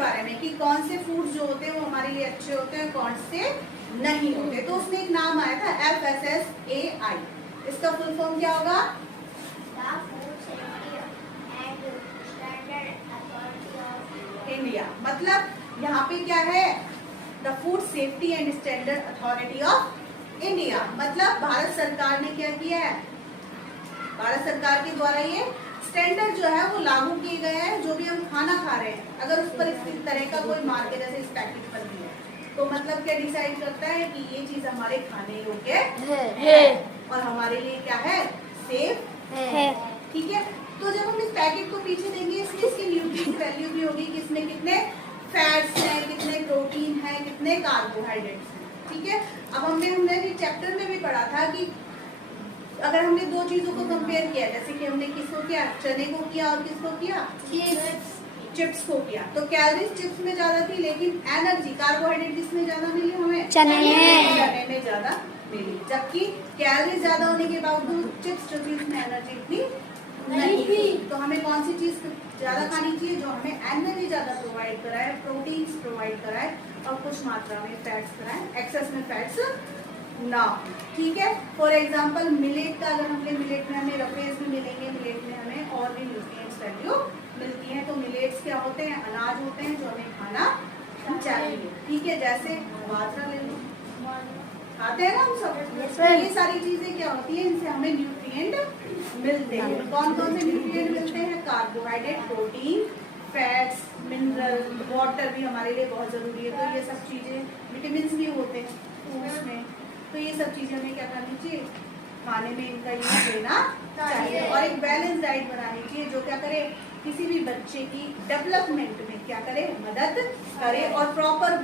बारे में कि कौन से फूड जो होते हैं वो हमारे लिए अच्छे होते हैं, कौन से नहीं होते। तो उसमें एक नाम आया था FSSAI। इसका फुल फॉर्म क्या होगा? इंडिया। मतलब यहाँ पे क्या है? The food safety and standard authority of India. मतलब भारत सरकार ने क्या किया है? भारत सरकार के द्वारा ये स्टैंडर्ड जो है वो लागू किए गए हैं। जो भी हम खाना खा रहे हैं, अगर उस पर इस तरह का कोई मार्क है, जैसे इस पैकेट पर भी है, तो मतलब क्या डिसाइड करता है कि ये चीज हमारे खाने योग्य है और हमारे लिए क्या है? सेफ है। ठीक है। तो जब हम इस पैकेट को पीछे देंगे, इसकी न्यूट्रिएंट वैल्यू भी होगी कि इसमें कितने फैट्स हैं, कितने प्रोटीन है, कितने कार्बोहाइड्रेट्स हैं। ठीक है। अब हमने भी चैप्टर में भी पढ़ा था कि अगर हमने दो चीजों को कंपेयर किया, जैसे कि हमने किसको किया? चने को किया और किसको किया? चिप्स को किया। तो कैलोरीज चिप्स में ज्यादा थी, लेकिन एनर्जी कार्बोहाइड्रेट किसमें ज्यादा मिली? हमें चने में ज्यादा मिली। जबकि कैलोरीज ज्यादा होने के बावजूद चिप्स जो थी उसमें एनर्जी इतनी नहीं थी। तो हमें कौन सी चीज ज्यादा खानी चाहिए? जो हमें एनर्जी ज्यादा प्रोवाइड कराए, प्रोटीन्स प्रोवाइड कराए और कुछ मात्रा में फैट्स कराए, एक्सेस में फैट्स ना। ठीक है। फॉर एग्जाम्पल मिलेट का अगर हमने, मिलेट में हमें रफेज भी मिलेंगे, मिलेट में हमें और भी न्यूट्रिएंट्स वैल्यू मिलती है। तो मिलेट्स क्या होते हैं? अनाज होते हैं जो हमें खाना चाहिए। ठीक है। जैसे बाजरा ले लो, खाते हैं ना हम सब। तो ये सारी चीजें क्या होती है? इनसे हमें न्यूट्रिएंट मिलते हैं। कौन कौन से न्यूट्रिएंट मिलते हैं? Carbohydrate, protein, fats, mineral, water भी हमारे लिए बहुत जरूरी है। तो ये सब चीजें, विटामिन भी होते हैं फ्रूट्स में। तो ये सब चीजें हमें क्या करनी चाहिए? खाने में इनका यूज लेना चाहिए और एक बैलेंस डाइट बनानी चाहिए जो क्या करे? किसी भी बच्चे की डेवलपमेंट में क्या करे? मदद करे और प्रॉपर